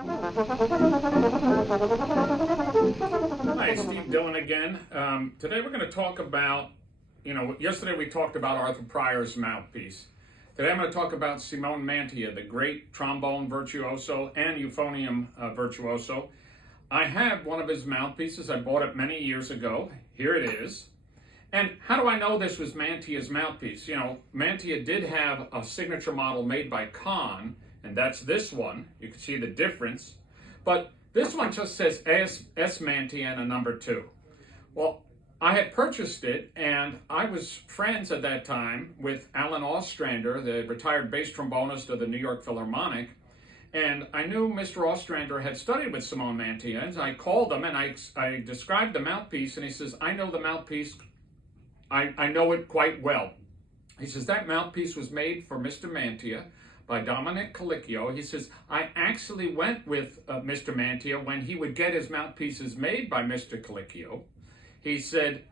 Hi, Steve Dillon again. Today we're going to talk about, yesterday we talked about Arthur Pryor's Mouthpiece. Today I'm going to talk about Simone Mantia, the great trombone virtuoso and euphonium virtuoso. I have one of his mouthpieces. I bought it many years ago. Here it is. And how do I know this was Mantia's mouthpiece? Mantia did have a signature model made by Kahn, and that's this one. You can see the difference. But this one just says S Mantia and a number 2. Well, I had purchased it, and I was friends at that time with Alan Ostrander, the retired bass trombonist of the New York Philharmonic. And I knew Mr. Ostrander had studied with Simone Mantia, and I called him and I described the mouthpiece, and he says, I know the mouthpiece, I know it quite well. He says, that mouthpiece was made for Mr. Mantia by Dominic Colicchio. He says, I actually went with Mr. Mantia when he would get his mouthpieces made by Mr. Colicchio. He said,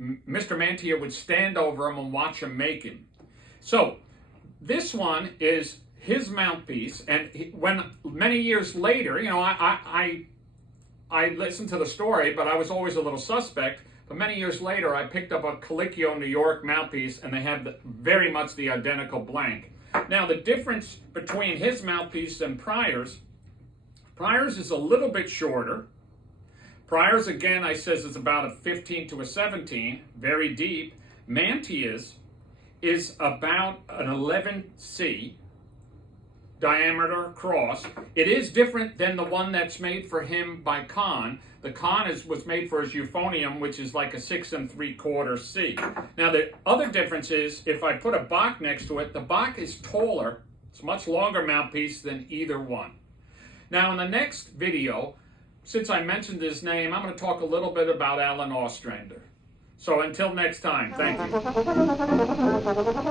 Mr. Mantia would stand over him and watch him make him. So this one is his mouthpiece, and when many years later, I listened to the story, but I was always a little suspect. But many years later, I picked up a Colicchio New York mouthpiece, and they have very much the identical blank. Now, the difference between his mouthpiece and Pryor's is a little bit shorter. Pryor's, again, I says is about a 15 to a 17, very deep. Mantia's is about an 11C diameter cross. It is different than the one that's made for him by Kahn. The Kahn was made for his euphonium, which is like a 6 3/4 C. Now the other difference is if I put a Bach next to it, the Bach is taller. It's a much longer mouthpiece than either one. Now in the next video, since I mentioned his name, I'm going to talk a little bit about Alan Ostrander. So until next time, thank you.